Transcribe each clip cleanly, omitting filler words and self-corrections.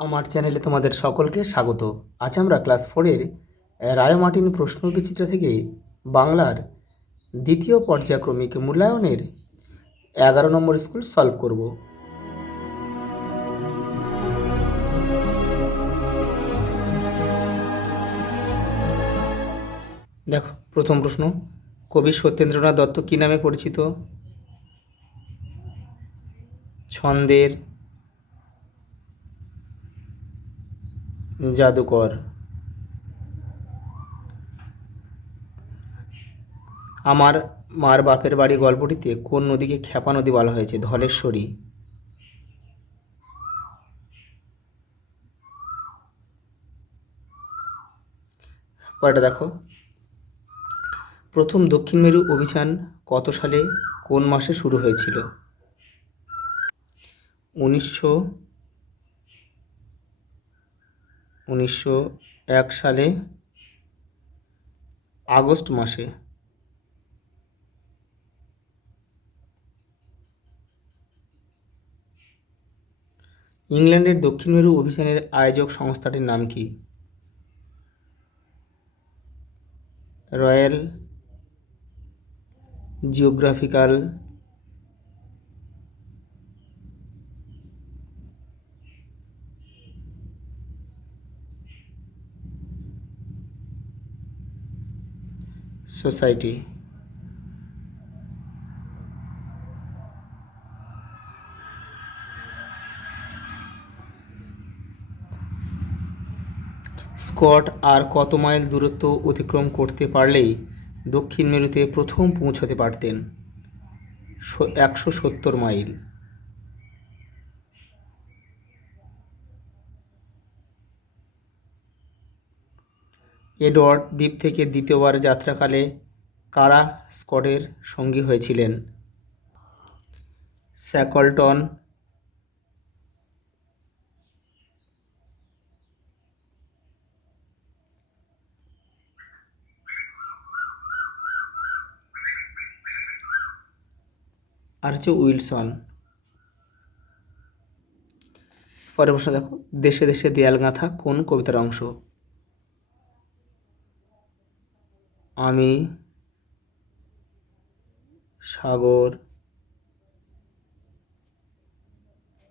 আমার চ্যানেলে তোমাদের সকলকে স্বাগত। আজ আমরা ক্লাস 4-এর রায়-মার্টিন প্রশ্নবিচিত্র থেকে বাংলার দ্বিতীয় পর্যায়ক্রমিক মূল্যায়নের 11 নম্বর স্কুল সলভ করব। দেখো প্রথম প্রশ্ন, কবি সত্যেন্দ্রনাথ দত্ত কী নামে পরিচিত? ছন্দের জাদুকর। আমার মার বাপের বাড়ি গল্পটিতে কোন নদীকে ক্ষেপা নদী বলা হয়েছে? ধলেশ্বরী। পরেরটা দেখো, প্রথম দক্ষিণ মেরু অভিযান কত সালে কোন মাসে শুরু হয়েছিল? 1901 সালে আগস্ট মাসে। ইংল্যান্ডের দক্ষিণ মেরু অভিযানের আয়োজক সংস্থাটির নাম কি? Royal geographical society. স্কট আর কত মাইল দূরত্ব অতিক্রম করতে পারলেই দক্ষিণ মেরুতে প্রথম পৌঁছতে পারতেন? 170 মাইল। এডওয়ার্ড দ্বীপ থেকে দ্বিতীয়বার যাত্রাকালে কারা স্কটের সঙ্গী হয়েছিলেন? শ্যাকলটন, আর হচ্ছে উইলসন। পরের প্রশ্ন দেখো, দেশে দেশে দেয়াল গাঁথা কোন কবিতার অংশ? আমি সাগর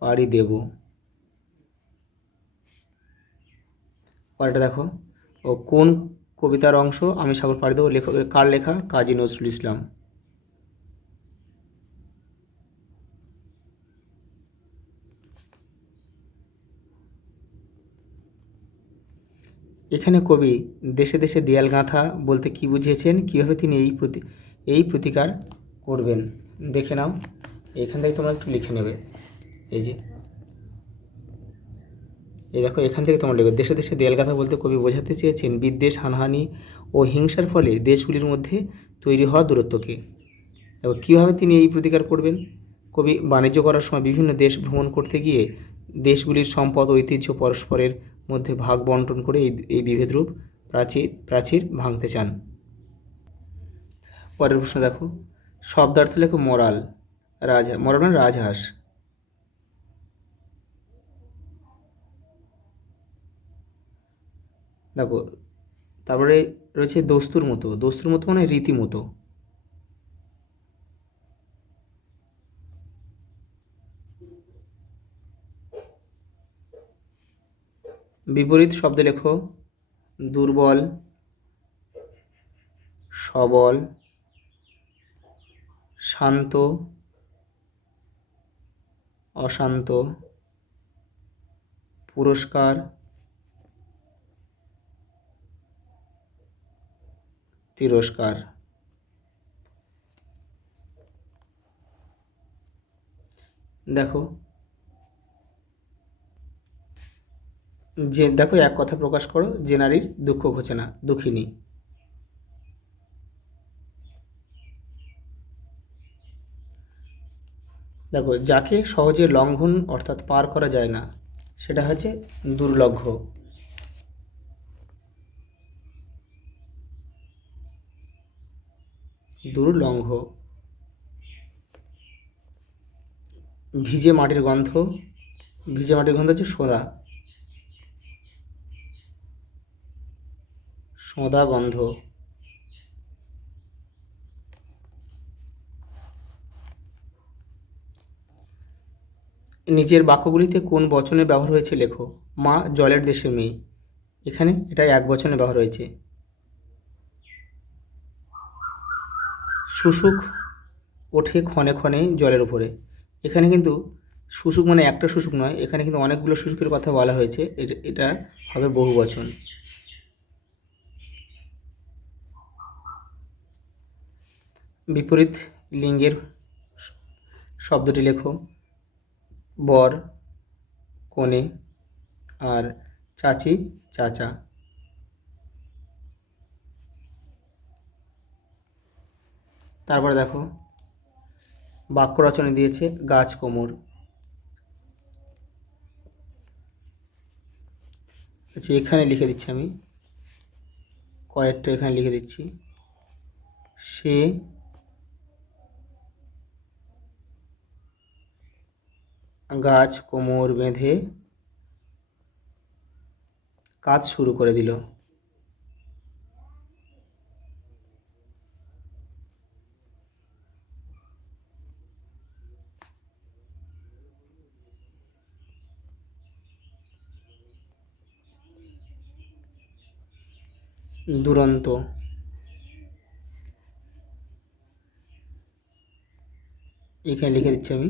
পাড়ি দেব। পরেরটা দেখো, ও কোন কবিতার অংশ আমি সাগর পাড়ি দেব? লেখকের কার লেখা? কাজী নজরুল ইসলাম। এখানে কবি দেশে দেশে দেয়াল গাঁথা বলতে কি বুঝিয়েছেন, কিভাবে তিনি এই প্রতিকার করবেন দেখে নাও। এখান থেকে তোমরা একটু লিখে নেবে। এই দেখো, এখান থেকে তোমরা লিখবে, দেশে দেশে দেয়াল গাঁথা বলতে কবি বোঝাতে চেয়েছেন বিদ্বেষ, হানাহানি ও হিংসার ফলে দেশগুলির মধ্যে তৈরি হওয়া দূরত্বকে। এবং কীভাবে তিনি এই প্রতিকার করবেন? কবি বাণিজ্য করার সময় বিভিন্ন দেশ ভ্রমণ করতে গিয়ে দেশগুলির সম্পদ ঐতিহ্য পরস্পরের মধ্যে ভাগ বন্টন করে এই বিভেদরূপ প্রাচীর ভাঙতে চান। পরের প্রশ্ন দেখো, শব্দার্থ লেখো। মরাল মানে রাজহাঁস। দেখো, তারপরে রয়েছে দস্তুর মতো। দস্তুর মতো মানে রীতিমতো। বিপরীত শব্দে লেখো। দুর্বল, সবল, শান্ত, অশান্ত, পুরস্কার, তিরস্কার। দেখো এক কথা প্রকাশ করো, যে নারীর দুঃখ ঘোচে না, দুঃখিনী। দেখো, যাকে সহজে লঙ্ঘন অর্থাৎ পার করা যায় না সেটা হচ্ছে দুর্লঙ্ঘ। দুর্লঙ্ঘ। ভিজে মাটির গন্ধ হচ্ছে সোঁদা। সোঁদা গন্ধ। নিচের বাক্যগুলিতে কোন বচনের ব্যবহার হয়েছে লেখো। মা জলের দেশের মেয়ে, এখানে এটা এক বচনে ব্যবহার হয়েছে। শুশুক ওঠে ক্ষণে ক্ষণে জলের উপরে, এখানে কিন্তু শুশুক মানে একটা শুশুক নয়, এখানে কিন্তু অনেকগুলো শুশুকের কথা বলা হয়েছে, এটা হবে বহু বচন। বিপরীত লিঙ্গের শব্দটি লেখো। বর কনে আর চাচি চাচা। তারপরে দেখো বাক্য রচনা দিয়েছে গাছ কোমর। আচ্ছা, এখানে লিখে দিচ্ছি আমি, কয়েকটা এখানে লিখে দিচ্ছি। সে গাছ কোমর বেঁধে কাজ শুরু করে দিল। দুরন্ত, এখানে লিখে দিচ্ছি আমি।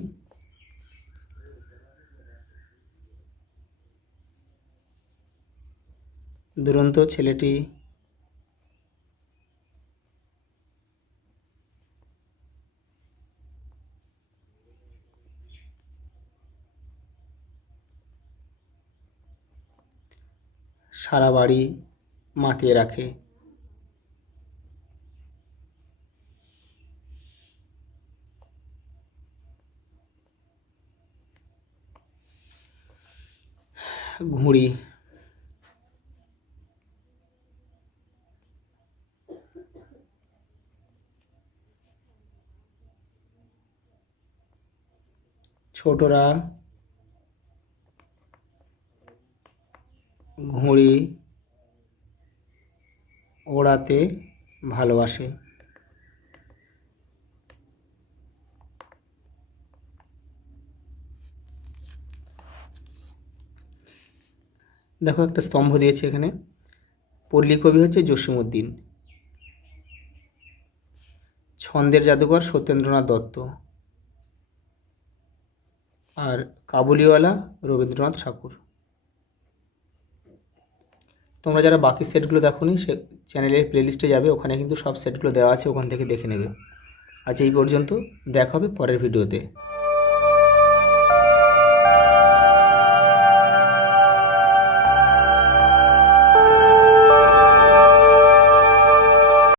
দুরন্ত ছেলেটি সারা বাড়ি মাতিয়ে রাখে। ঘুড়ি, ছোটরা ঘুড়ি ওড়াতে ভালোবাসে। দেখো একটা স্তম্ভ দিয়েছে এখানে। পল্লী কবি হচ্ছে জসীমউদ্দিন, ছন্দের জাদুকর সত্যেন্দ্রনাথ দত্ত, আর কাবুলিওয়ালা রবীন্দ্রনাথ ঠাকুর। তোমরা যারা বাকি সেটগুলো দেখোনি, সে চ্যানেলের প্লেলিস্টে যাবে, ওখানে কিন্তু সব সেটগুলো দেওয়া আছে, ওখান থেকে দেখে নেবে। আজ এই পর্যন্ত, দেখা হবে পরের ভিডিওতে।